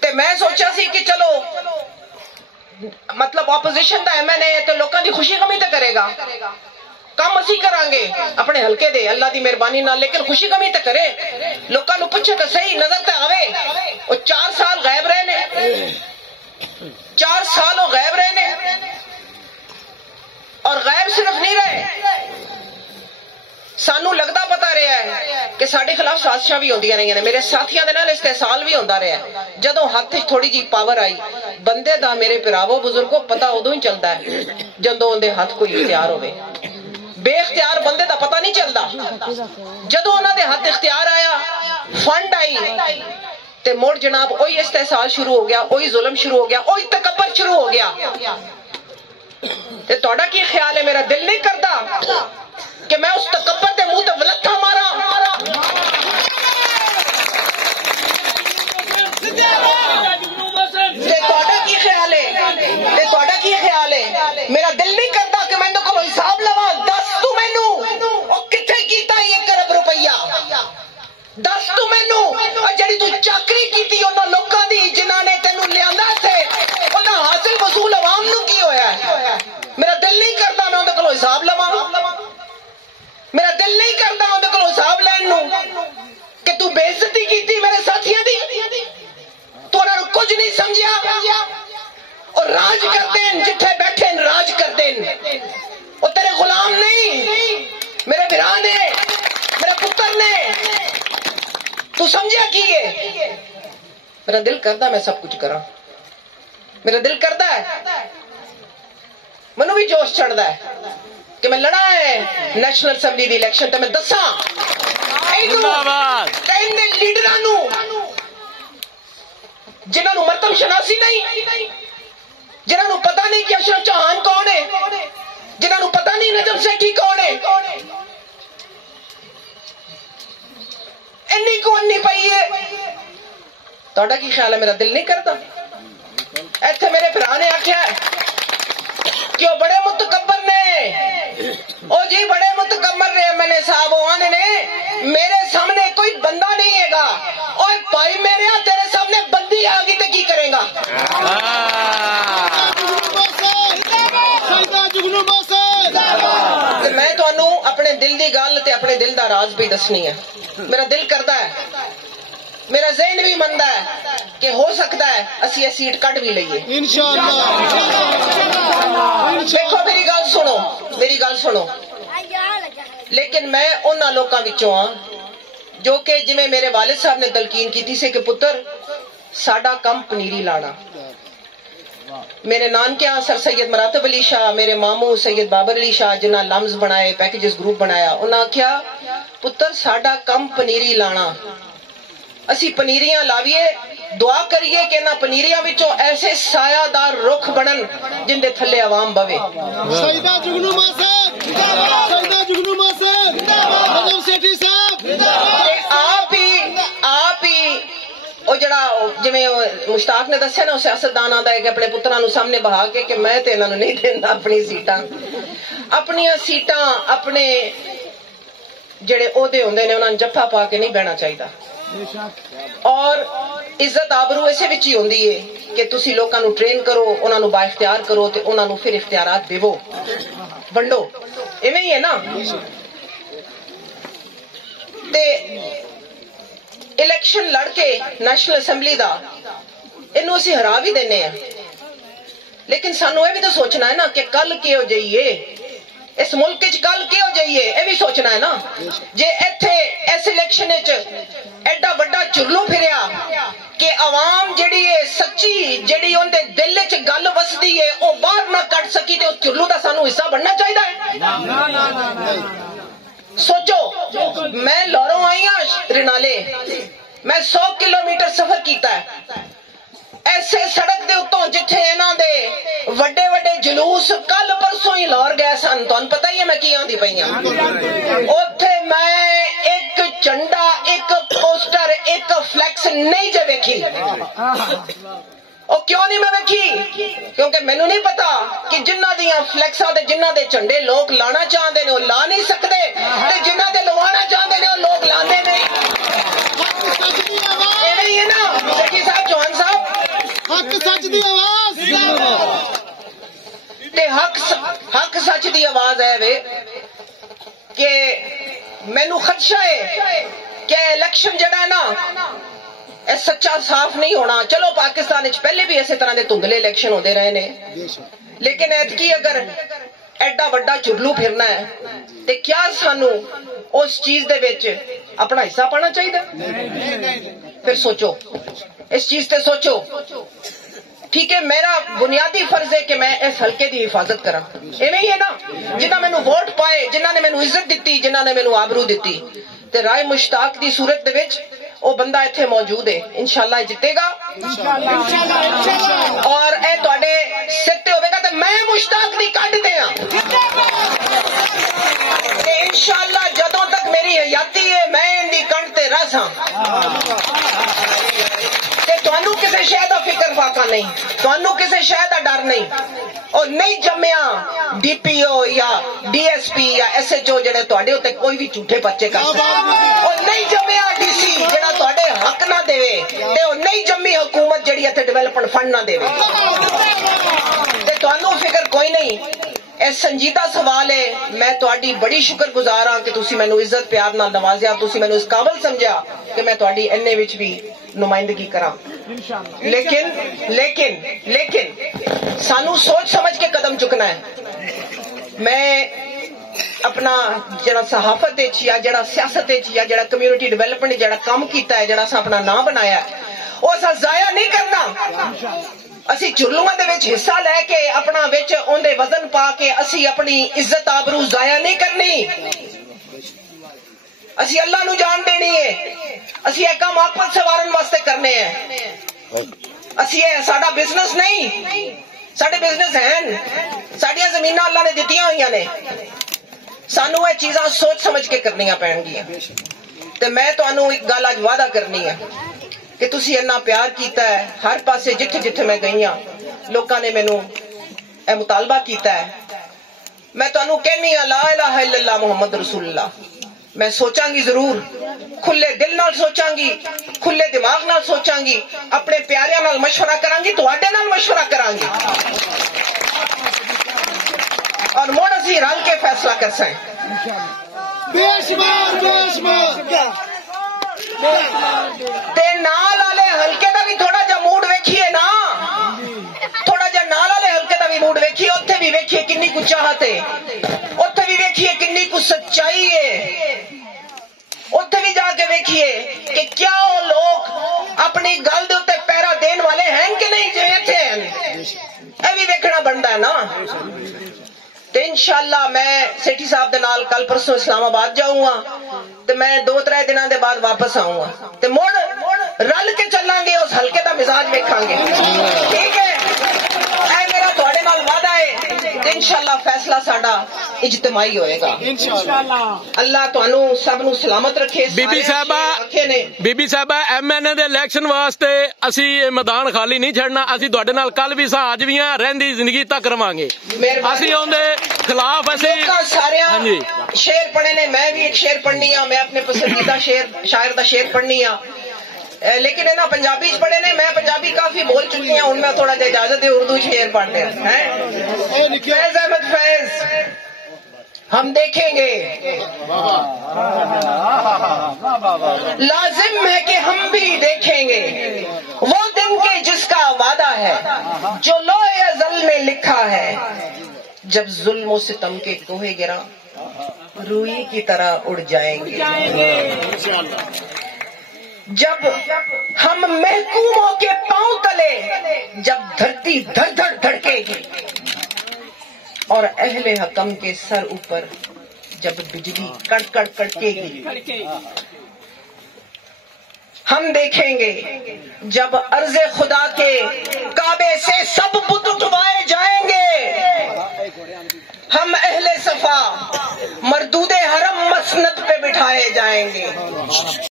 تے میں سوچا سی کہ چلو مطلب اپوزیشن دا MNA ہے تو لوکاں دی خوشی غمی تے کرے گا، کام اسی کران گے اپنے حلقے دے اللہ دی مہربانی نال، لیکن خوشی غمی تے کرے، لوکاں نو پوچھے تے صحیح نظر تے آوے۔ او 4 سال غائب رہے نے، 4 سال وہ غائب رہے نے، اور غائب صرف نہیں رہے، سانو لگتا پتا رہا ہے کہ سارے خلاف سازشاں بھی ہوندیاں رہی ہیں، میرے ساتھیاں دے نال استحصال بھی ہوندا رہا ہے۔ جدوں ہاتھ تھوڑی جی پاور آئی بندے دا میرے پراوو بزرگوں پتہ ادوں ہی چلتا ہے جدوں اندے ہاتھ کوئی اختیار ہوئے، بے اختیار بندے دا پتہ نہیں چلتا۔ جدوں انہاں دے ہاتھ اختیار آیا، فنڈ آئی تے مڑ جناب وہی استحصال شروع ہو گیا، وہی ظلم شروع ہو گیا، وہی تکبر شروع ہو گیا۔ تے تہاڈا کی خیال ہے؟ میرا دل نہیں کرتا کہ میں اس تکبر دے منہ تے ولتھا مارا؟ تے تہاڈا کی خیال ہے؟ تے تہاڈا کی خیال ہے؟ میرا دل نہیں کرتا کہ میں کو حساب لواں، دس تو مینوں او کتھے کیتا 1 ارب روپیہ، دس تو مینوں جڑی تو چاکری کیتی انہاں لوکاں دی جنہاں نے تینوں لیاندا تے انہاں حاصل وصول عوام نو کی ہویا ہے؟ میرا دل نہیں کرتا میں اندے کولوں حساب لواں، میرا دل نہیں کرتا اندے کولوں حساب لین نو کہ تو بے عزتی کیتی میرے ساتھیاں دی، تو انہاں نو کچھ نہیں سمجھیا، اور راج کرتے ہیں جتھے بیٹھے ہیں راج کرتے ہیں، وہ تیرے غلام نہیں، میرے برا نے، میرے پتر نے، تو سمجھیا کی ہے؟ میرا دل کرتا میں سب کچھ کراں، میرا دل کرتا ہے، منو بھی جوش چڑھتا ہے کہ میں لڑا ہے نیشنل اسمبلی دی الیکشن تے میں دساں لیڈراں جنہاں نو مرتم شناسی نہیں، جنہاں نو پتہ نہیں کہ اشرف چوہان کون ہے، جنہاں نو پتہ نہیں نجم سیٹھی کون ہے، انی کو انی پئی ہے۔ تہاڈا کی خیال ہے؟ میرا دل نہیں کرتا؟ ایتھے میرے بھرا نے آکھیا ہے کہ وہ بڑے متکبر نے، او جی بڑے متکبر نے MNA صاحب، آنے نے میرے سامنے کوئی بندہ نہیں ہے گا، اوے بھائی میرے تیرے سامنے بندی آ گئی تو کی کریں گا؟ میں تانوں اپنے دل دی گل تے اپنے دل دا راز بھی دسنی ہے۔ میرا دل کرتا ہے، میرا ذہن بھی مندا ہے کہ ہو سکتا ہے اسی یہ سیٹ کٹ بھی لئیے انشاءاللہ۔ دیکھو میری گل سنو، میری گل سنو، لیکن میں انہاں لوکاں وچوں ہاں جو کہ جویں میرے والد صاحب نے تلقین کی سے کہ پتر ساڈا کم پنیری لانا۔ میرے نانکے ہاں سر سید مراتب علی شاہ، میرے ماموں سید بابر علی شاہ جنہاں لمز بنائے، پیکیجز گروپ بنایا، انہاں کیا پتر ساڈا کم پنیری لانا، اسی پنیریاں لاویے، دعا کریے کہ انہاں پنیریاں وچوں ایسے سایہ دار رخ بنن جن دے تھلے عوام بوے۔ سیدہ جگنو صاحب، سیدہ جگنو صاحب، نجم سیٹھی صاحب، آپ ہی وہ جڑا جویں مشتاق نے دسیا نا اس سیاستدان آندا ہے کہ اپنے پتراں نو سامنے بہا کے کہ میں تے انہاں نو نہیں دیندا اپنی سیٹاں، اپنیاں سیٹاں اپنے جڑے عہدے ہوندے نے انہاں نوں جفا پا کے نہیں بہنا چاہیدا، اور عزت آبرو اسے وچ ہی ہوندی ہے کہ تسی لوکاں نو ٹرین کرو، انہاں نو با اختیار کرو تے انہاں نو پھر اختیارات دیو ونڈو، ایویں ہی ہے نا۔ تے الیکشن لڑ کے نیشنل اسمبلی دا انہوں اسی ہرا بھی دینے ہیں، لیکن سانو یہ بھی تو سوچنا ہے نا کہ کل کی ہو جائیے، اس ملک وچ کل کی ہو جائیے، یہ بھی سوچنا ہے نا۔ جے ایتھے اس الیکشن وچ ایڈا بڑا چرلو پھریا کہ عوام جڑی ہے سچی جڑی ان دے دل وچ گل وسدی ہے او باہر نہ کٹ سکی تے اس چرلو دا سانو حصہ بننا چاہیے۔ سوچو میں لاہوروں آئی ہاں رنالے، میں 100 کلومیٹر سفر کیتا ہے ایسے سڑک دے اتوں جتھے انہاں دے وڈے وڈے جلوس کل پرسوں ہی لاہور گئے سن، تانوں پتہ ہی ہے میں کی آندی پئی ہاں، اوتھے میں ایک جھنڈا ایک پوسٹر ایک فلیکس نہیں جے ویکھی۔ او کیوں نہیں میں ویکھی؟ کیونکہ مینوں نہیں پتا کہ جنہ دیاں فلیکساں تے جنہ دے جھنڈے لوگ لانا چاہندے نے وہ لا نہیں سکتے تے جنہ دے لوانا چاہندے نے وہ لوگ لاندے نہیں۔ دی آواز ہے وے کہ مینو خدشہ ہے کہ الیکشن جڑا ہے نا اے سچا صاف نہیں ہونا. چلو پاکستان پہلے بھی اسی طرح دے دھندلے الیکشن ہوتے رہے نے, لیکن ایتکی اگر ایڈا وڈا چرلو پھرنا ہے تے کیا سانو اس چیز دے وچ اپنا حصہ پانا چاہیے؟ پھر سوچو, اس چیز تے سوچو. ٹھیک ہے, میرا بنیادی فرض ہے کہ میں اس حلقے دی حفاظت کراں. ایویں ہی ہے نا, جنہاں مینوں ووٹ پائے, جنہاں نے مینوں عزت دتی, جنہاں نے مینوں آبرو دتی, تے رائے مشتاق دی صورت دے وچ وہ بندہ ایتھے موجود ہے, انشاءاللہ جتے گا اور اے تواڈے سر تے ہوے گا تے میں مشتاق دی کڈ دیاں تے انشاءاللہ جدوں تک میری حیاتی ہے میں ان دی کنڈ تے رہ ساں. تانوں کسے شے دا فکر فاقہ نہیں, تانوں کسے شے دا ڈر نہیں. اور نہیں جمیا ڈی پی او یا ڈی ایس پی یا ایس ایچ او جڑے تواڈے اوتے کوئی بھی جھوٹے پرچے کر سکتے, اور نہیں جمیا ڈی سی جڑا تواڈے حق نہ دے, تے او نہیں جمی حکومت جڑی ایتھے ڈیولپمنٹ فنڈ نہ دے. تے تانوں فکر کوئی نہیں. اے سنجیدہ سوال ہے. میں تواڈی بڑی شکر گزار ہاں کہ تسی مینوں عزت پیار نال نوازیا, تسی مینوں اس قابل سمجھا کہ میں تواڈی اینے وچ بھی نمائندگی کراں. لیکن لیکن لیکن سانو سوچ سمجھ کے قدم چکنا ہے. میں اپنا جڑا صحافت یا جڑا سیاست یا جڑا کمیونٹی ڈیولپمنٹ جڑا کام کیتا ہے, جڑا سا اپنا نام بنایا ہے, وہ اسا ضائع نہیں کرنا. اسی چرلوਆਂ دے وچ حصہ لے کے اپنا وچ اوندے وزن پا کے اسی اپنی عزت آبرو ضائع نہیں کرنی. اسی اللہ نو جان دینی ہے, اسی ایک کام آپت سوارن واسطے کرنے ہیں. اسی ساڈا بزنس نہیں, ساڈے بزنس ہیں, ساڈیاں زمیناں اللہ نے دتیاں ہوئیاں نے. سانو یہ چیزاں سوچ سمجھ کے کرنیاں پین گیاں. تے میں تانوں ایک گل اج وعدہ کرنی ہے کہ تسی اتنا پیار کیتا ہے. ہر پاسے جتھے جتھے میں گئی ہاں لوکاں نے مینوں اے مطالبہ کیتا ہے. میں تانوں کہنی ہاں لا الہ الا اللہ محمد رسول اللہ. میں سوچاں گی ضرور, کھلے دل نال سوچاں گی, کھلے دماغ نال سوچاں گی, اپنے پیاریاں نال مشورہ کراں گی, تواڈے نال مشورہ کراں گی, اور مڑ اسی رل کے فیصلہ کرساں. بے شمار بے شمار تے نال والے حلقے دا بھی تھوڑا جا موڈ ویکھیے نا, تھوڑا جا نال والے حلقے دا بھی موڈ ویکھیے. اوتھے بھی ویکھیے کنی کچھ چاہت ہے, اوتھے بھی ویکھیے کنی کچھ سچائی ہے, اوتھے بھی جا کے ویکھیے کہ کیا وہ لوگ اپنی گل دے اوتے پیرا دین والے ہیں کہ نہیں, جو ایتھے ہیں. اے بھی ویکھنا بندا ہے نا. تے انشاءاللہ میں سیٹھی صاحب دے نال کل پرسوں اسلام آباد جاؤں گا, تے میں 2-3 دنوں دے بعد واپس آؤں گا, تے مڑ رل کے چلیں گے, اس حلقے دا مزاج ویکھاں گے. ٹھیک ہے, اے میرا تواڈے نال وعدہ ہے. انشاءاللہ فیصلہ ساڈا اجتماعی ہوئے گا. اللہ تانوں سب نو سلامت رکھے. بی بی صاحبہ ایم این اے دے الیکشن واسطے اسی میدان خالی نہیں چھڑنا. اسی تواڈے نال کل بھی ساں, اج بھی ہاں, رہندی زندگی تک رواں گے. اسی اوندے خلاف اسی سارے شعر پڑھے نے, میں بھی ایک شعر پڑھنی ہاں, میں اپنے پسندیدہ شاعر دا شعر پڑھنی ہاں, لیکن ہے نا پنجابی پڑھے نے. میں پنجابی کافی بول چکی ہوں, ان میں تھوڑا جا اجازت ہے اردو شعر پڑھتے ہیں. فیض احمد فیض, ہم دیکھیں گے, لازم ہے کہ ہم بھی دیکھیں گے وہ دن کے جس کا وعدہ ہے, جو لوح ازل میں لکھا ہے, جب ظلم و ستم کے کوہ گرا روئی کی طرح اڑ جائیں گے. جب ہم محکوموں کے پاؤں تلے, جب دھرتی دھڑ دھڑ دھڑکے گی, اور اہل حکم کے سر اوپر جب بجلی کڑ کڑ کڑکے گی, ہم دیکھیں گے جب عرض خدا کے کعبے سے سب بت اٹھوائے جائیں گے, ہم اہل صفا مردود حرم مسند پہ بٹھائے جائیں گے.